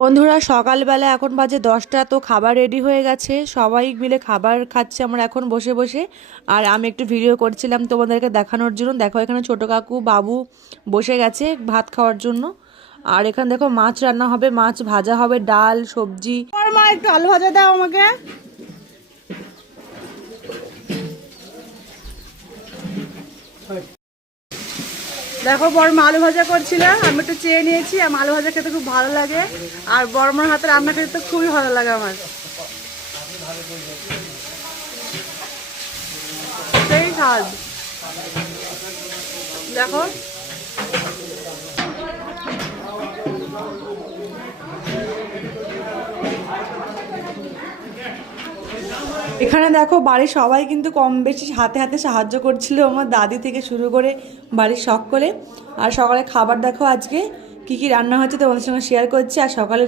বন্ধুরা সকালবেলা এখন বাজে 10টা, তো খাবার রেডি হয়ে গেছে, সবাই মিলে খাবার খাচ্ছে আমরা এখন বসে বসে। আর আমি একটু ভিডিও করছিলাম তোমাদেরকে দেখানোর জন্য। দেখো এখানে ছোট কাকু বাবু বসে গেছে ভাত খাওয়ার জন্য। আর এখানে দেখো মাছ রান্না হবে, মাছ ভাজা হবে, ডাল সবজি। আর মা একটু আলু ভাজা দাও আমাকে। দেখো বড়মা আলু ভাজা করছিল, আমি একটু চেয়ে নিয়েছি। আমার আলু ভাজা খেতে খুব ভালো লাগে, আর বড়মার হাতে রান্না খেতে তো খুবই ভালো লাগে আমার। সেই স্বাদ। দেখো এখানে দেখো বাড়ির সবাই কিন্তু কম বেশি হাতে হাতে সাহায্য করছিল, আমার দাদি থেকে শুরু করে বাড়ির সকলে। আর সকালে খাবার দেখো আজকে কি কি রান্না হচ্ছে তোমাদের সঙ্গে শেয়ার করছি। আর সকালে